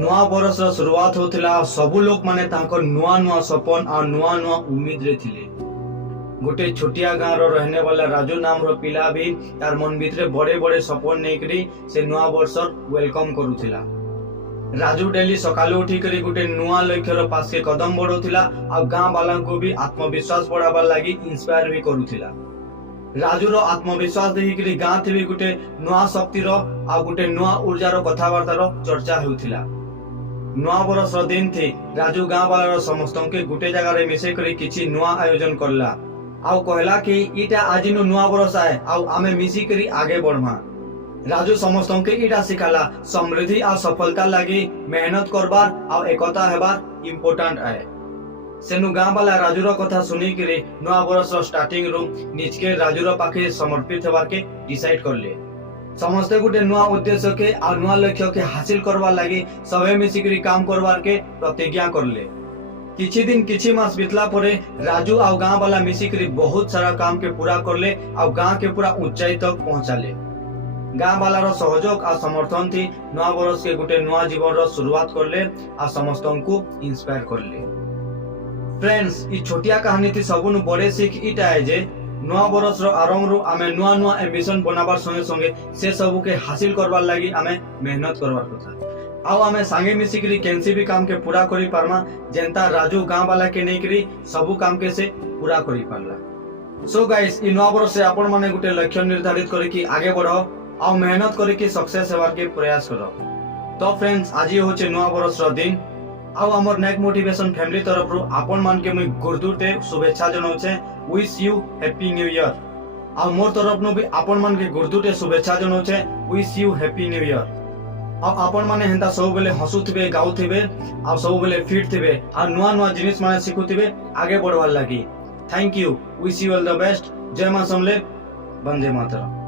नुआ बरस शुरुआत होतिला। सबु लोक माने तांकर नुआ नुआ सपन और नुआ नुआ उम्मीद रे थिले। गोटे छोटिया गाँव रो रहने वाला राजू नाम रो पिला भी तार मन भितरे बड़े बड़े सपन नेकरी से नुआ वर्ष वेलकम करूथिला। राजू डेली सकालू उठी करी गोटे नुआ लक्ष्य रो पास के कदम बढ़ौथिला और गाँव वाला को भी आत्मविश्वास बढ़ाबार लागि इंस्पायर भी करूथिला। राजू रो आत्मविश्वास देखिकरी गाँ थी भी गोटे नुआ शक्ति रो आ गोटे नुआ ऊर्जा रो कथाबार्ता रो चर्चा हेउथिला। नुआ बरस रो दिन थी राजू गाँव वाला रो समस्तों के गोटे जगह रे मिसे करी किछि नुआ आयोजन करला आउ कहला कि इटा आज नुआ बरस आए आउ आमे मिसी करी आगे बढ़मा। राजू समस्तों के इटा सिखाला समृद्धि आ सफलता लगी मेहनत करबार आ एकता हेबार इम्पोर्टेंट आए। सेनु गाँव वाला राजू रो कथा सुनी करी नुआ बरस रो स्टार्टिंग रूम निजके राजू रो पाखे समर्पित हेबार के डिसाइड करले। समस्ते गुटे नुआ उद्देश्य के आ नुआ लक्ष्य के हासिल करवा लगी सबे मिसिकरी काम करवार के प्रतिज्ञा करले। किछि दिन किछि मास बितला परे राजू आ गाँव वाला मिसिकरी बहुत सारा काम के पूरा करले आ गाँव के पूरा ऊंचाई तक पहुंचाले। गाँव वाला रो सहयोग आ समर्थन थी नुआ बरस के गुटे नुआ जीवन रो शुरुआत करले आ समस्तों को इंस्पायर करले। फ्रेंड्स, ई छोटिया कहानी थी सबुनु बड़े सीख इटा है जे नुआ बरस रो आरंभ रो आमे नुआ नुआ एम्बिशन बनाबार संगे संगे से सबु के हासिल करबार लागि आमे मेहनत करबार कथा। आउ आमे संगे मिसिकरी केनसी भी काम के पूरा करी पारमा जेंता राजू गाँव वाला के नहीं करी सबु काम के से पूरा करी पारला। सो गाइस, ई नुआ बरस से आपण माने गुटे लक्ष्य निर्धारित करी कि आगे बढ़ो आउ मेहनत करी कि सक्सेस हेबार के प्रयास करो। तो फ्रेंड्स, आज होचे नुआ बरस रो दिन आउ हमर नेक मोटिवेशन फैमिली तरफ रो आपण मान के मुई गुरदुते शुभेच्छा जनाउछे। Wish you happy new year. आ मोर तरफ नो भी आपण मान के गुरदुते शुभेच्छा जनाउछे। Wish you happy new year. आ आपण माने हेंता सब बेले हसुथिबे गाउथिबे आ सब बेले फिट थिबे आ नुआ नुआ जिनिस माने सिखुथिबे आगे बढ़वार लागि। Thank you. Wish you all the best. जय मां समले। वंदे मातरम।